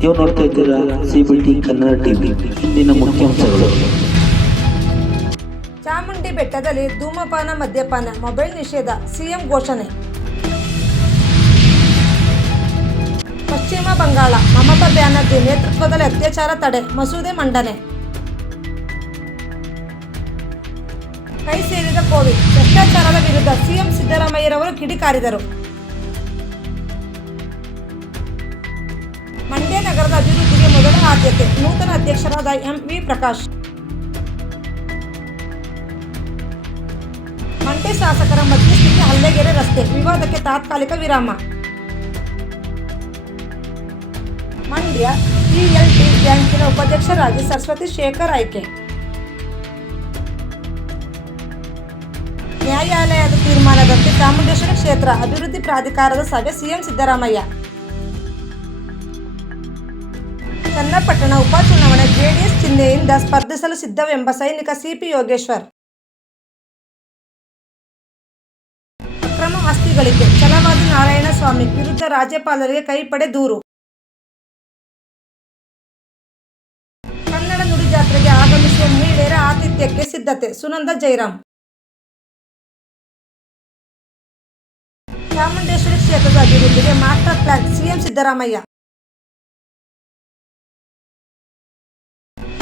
ನೀವು ನೋಡ್ತಾ ಇದ್ದೀರಾ CBT ಕನ್ನಡ ಟಿವಿ. ಇಂದಿನ ಮುಖ್ಯಾಂಶಗಳು. ಚಾಮುಂಡಿ ಬೆಟ್ಟದಲ್ಲಿ ಧೂಮಪಾನ ಮದ್ಯಪಾನ ಮೊಬೈಲ್ ನಿಷೇಧ, ಸಿಎಂ ಘೋಷಣೆ. ಪಶ್ಚಿಮ ಬಂಗಾಳ, ಮಮತಾ ಬ್ಯಾನರ್ಜಿ ನೇತೃತ್ವದಲ್ಲಿ ಅತ್ಯಾಚಾರ ತಡೆ ಮಸೂದೆ ಮಂಡನೆ. ಕೈ ಸೇರಿದ ಕೋವಿಡ್, ಭ್ರಷ್ಟಾಚಾರದ ವಿರುದ್ಧ ಸಿಎಂ ಸಿದ್ದರಾಮಯ್ಯರವರು ಕಿಡಿಕಾರಿದರು. ಮಂಡ್ಯ ನಗರದ ಅಭಿವೃದ್ಧಿಗೆ ಮೊದಲ ಆದ್ಯತೆ, ನೂತನ ಅಧ್ಯಕ್ಷರಾದ MV ಪ್ರಕಾಶ್. ಮಂಡ್ಯ ಶಾಸಕರ ಮಧ್ಯಸ್ಥಿಕೆ ಹಲ್ಲೆಗೆರೆ ರಸ್ತೆ ವಿವಾದಕ್ಕೆ ತಾತ್ಕಾಲಿಕ ವಿರಾಮ. ಮಂಡ್ಯ PLD ಬ್ಯಾಂಕಿನ ಉಪಾಧ್ಯಕ್ಷರಾಗಿ ಸರಸ್ವತಿ ಶೇಖರ್ ಆಯ್ಕೆ. ನ್ಯಾಯಾಲಯದ ತೀರ್ಮಾನದಂತೆ ಚಾಮುಂಡೇಶ್ವರಿ ಕ್ಷೇತ್ರ ಅಭಿವೃದ್ಧಿ ಪ್ರಾಧಿಕಾರದ ಸಭೆ, ಸಿಎಂ ಸಿದ್ದರಾಮಯ್ಯ. ಚನ್ನಪಟ್ಟಣ ಉಪಚುನಾವಣೆ JDS ಚಿಹ್ನೆಯಿಂದ ಸ್ಪರ್ಧಿಸಲು ಸಿದ್ಧವೆಂಬ ಸೈನಿಕ CP ಯೋಗೇಶ್ವರ್. ಅಕ್ರಮ ಆಸ್ತಿ ಗಳಿಕೆ, ಛಲವಾದಿ ನಾರಾಯಣಸ್ವಾಮಿ ವಿರುದ್ಧ ರಾಜ್ಯಪಾಲರಿಗೆ ಕೈಪಡೆ ದೂರು. ಕನ್ನಡ ನುಡಿ ಜಾತ್ರೆಗೆ ಆಗಮಿಸುವ ಮಹಿಳೆಯರ ಆತಿಥ್ಯಕ್ಕೆ ಸಿದ್ಧತೆ, ಸುನಂದ ಜೈರಾಮ್. ಚಾಮುಂಡೇಶ್ವರಿ ಕ್ಷೇತ್ರದ ಅಭಿವೃದ್ಧಿಗೆ master plan, CM Siddaramaiah.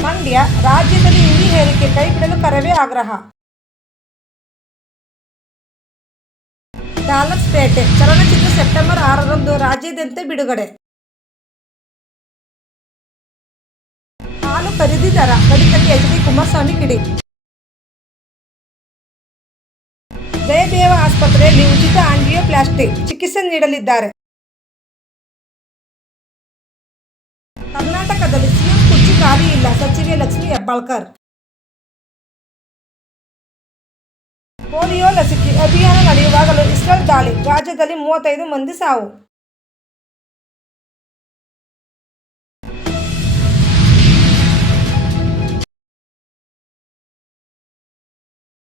Mandya, ರಾಜ್ಯದಲ್ಲಿ ಹಿಂದಿ ಹೇರಿಕೆ ಕೈಬಿಡಲು ಕರವೇ ಆಗ್ರಹ. ಡಾಲರ್ಸ್ಪೇಟೆ ಚಲನಚಿತ್ರ ಸೆಪ್ಟೆಂಬರ್ 6ರಂದು ರಾಜ್ಯಾದ್ಯಂತ ಬಿಡುಗಡೆ. ಹಾಲು ಖರೀದಿ ದರ ಕಡಿತಕ್ಕೆ HD ಕುಮಾರಸ್ವಾಮಿ ಕಿಡಿ. ಜಯದೇವ ಆಸ್ಪತ್ರೆಯಲ್ಲಿ ಉಚಿತ ಆಂಜಿಯೋಪ್ಲಾಸ್ಟಿ ಚಿಕಿತ್ಸೆ ನೀಡಲಿದ್ದಾರೆ. ಕರ್ನಾಟಕದಲ್ಲಿ ಸಿಎಂ ಕುರ್ಚಿ ಖಾಲಿ ಇಲ್ಲ, ಸಚಿವೆ ಲಕ್ಷ್ಮಿ ಹೆಬ್ಬಾಳ್ಕರ್. ಪೋಲಿಯೋ ಲಸಿಕೆ ಅಭಿಯಾನ ನಡೆಯುವಾಗಲೂ ಇಸ್ರೇಲ್ ದಾಳಿ, ರಾಜ್ಯದಲ್ಲಿ 35 ಮಂದಿ ಸಾವು.